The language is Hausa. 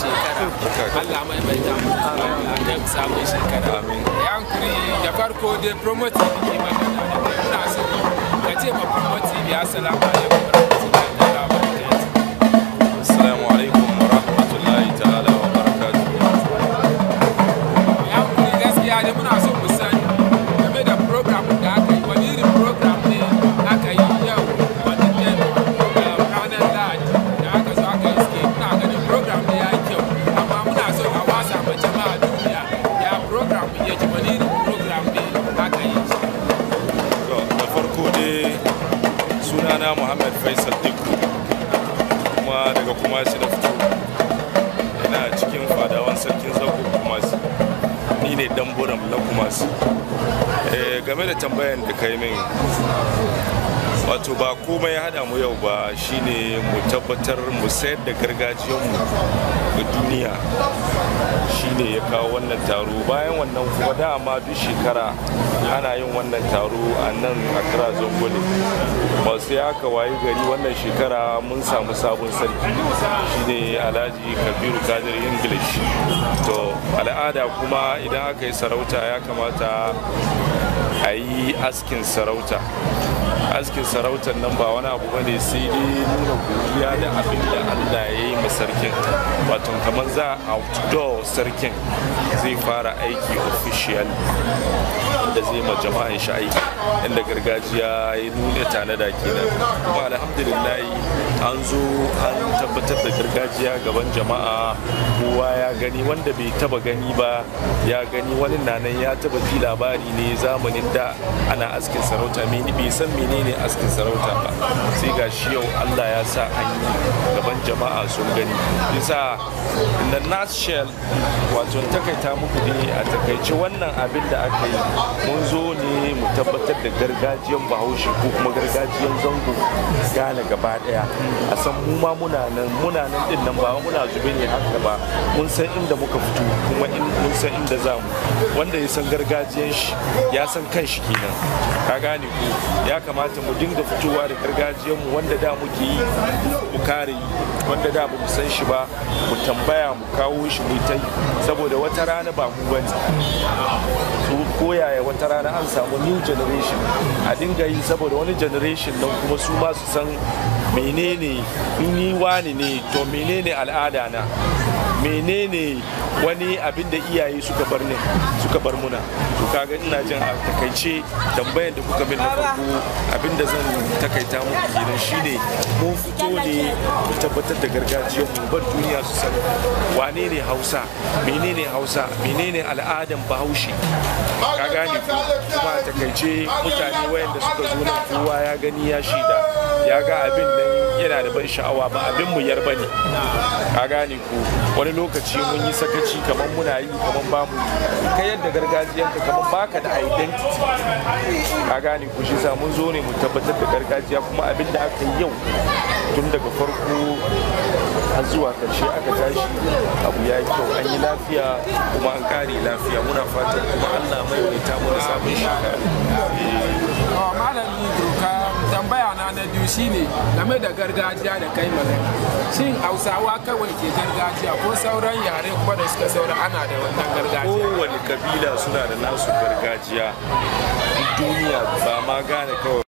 shekara Allah mai mai ta da samun shekara ya hankuri da farko dai promoting ne magana da muna so ka ce ma promoting ya salamu alaikum assalamu alaikum wa rahmatullahi ta'ala wa barakatuh. ya hankuri gaskiya da muna so mu san game da program da aka yi wani irin program ne aka yi yau wani ranar lahadi da aka zo aka yi suke ina ganin program ne ya yi kyau amma muna so a wasa ma jama'a duniya ya program ya ji wani irin program ne aka yi Da farko dai sunana Muhammad Faisal Dikku kuma daga Kumasi na fito, ina cikin fadawan sarkin zago Kumasi, ni ne dan buram na Kumasi. Game da tambayan da kai min, wato ba komai ya hada mu yau ba shine mu tabbatar mu sayar da gargajiyarmu ga duniya, shine ya kawo wannan taro. Bayan wannan kuma dama duk shekara ana yin wannan taro a nan Accra Zongole, ba sai aka wayi gari wannan shekara mun samu sabon sarki shine Alhaji Kabiru Kadir English. To al'ada kuma idan aka yi sarauta ya kamata a yi askin sarauta. Askin sarautar nan ba wani abu bane sai dai nuna godiya da abin da Allah ya yi ma sarkin, wato kamar za a outdoor sarkin zai fara aiki official da zai ma jama'an shi aiki inda gargajiya ya nuna tanada kenan. Kuma alhamdulillah an zo an tabbatar da gargajiya gaban jama'a, kowa ya gani, wanda bai taba gani ba ya gani, wani nanan ya taba ji labari ne zamanin da ana askin sarauta, bai san menene askin sarauta ba, sai ga shi yau Allah ya sa an yi gaban jama'a sun gani. Bisa in the nutshell, wato takaita muku ne a takaice wannan abin da aka yi, mun zo ne mu tabbatar da gargajiyan Bahaushe ko kuma gargajiyan zango Ghana gaba daya, a san mu ma muna nan din nan, ba muna zube ne haka ba, mun san inda muka fito kuma mun san inda za mu. Wanda ya san gargajiyan shi ya san kan shi kenan, ka gane ko. Ya kamata mu dinga fitowa da gargajiyan mu wanda da muke yi mu kare yi, wanda da ba mu san shi ba mu tambaya mu kawo shi mu ta yi, saboda wata rana ba mu bane su koyaya, wata rana an samu new generation a dinga yi, saboda wani generation nan kuma su ma su san menene ni wani ne, to menene al'ada na, menene wani abin da iyaye suka bar muna. To kaga ina jin a takaice tambayar da kuka min na farko, abin da zan takaita muku kenan shine mun fito ne mu tabbatar da gargajiyar mu, bar duniya su san wane ne Hausa, menene al'adan Bahaushe, ka gane ku. Kuma a takaice mutane wayanda suka zo nan kowa ya gani ya shaida, ya ga abin nan yana da ban sha'awa, ba abin mu yarba ne, ka gane ku. Wani lokaci mun yi sakaci kamar muna yi kamar ba mu ka yadda gargajiyanka kamar baka da identity, ka gane ku. Shi sa mun zo ne mu tabbatar da gargajiya, kuma abin da aka yi yau tun daga farko har zuwa karshe aka tashi abu ya yi kyau, an yi lafiya kuma an kare lafiya. Muna fatan kuma Allah mai ta mu da sabon shekara. Malami doka tambaya na biyu shine game da gargajiya da kai magana, shin Hausawa kawai ke gargajiya ko sauran yare kuma da suka saura ana da wannan gargajiya? Kowane kabila suna da nasu gargajiya, duniya ba ma gane kawai.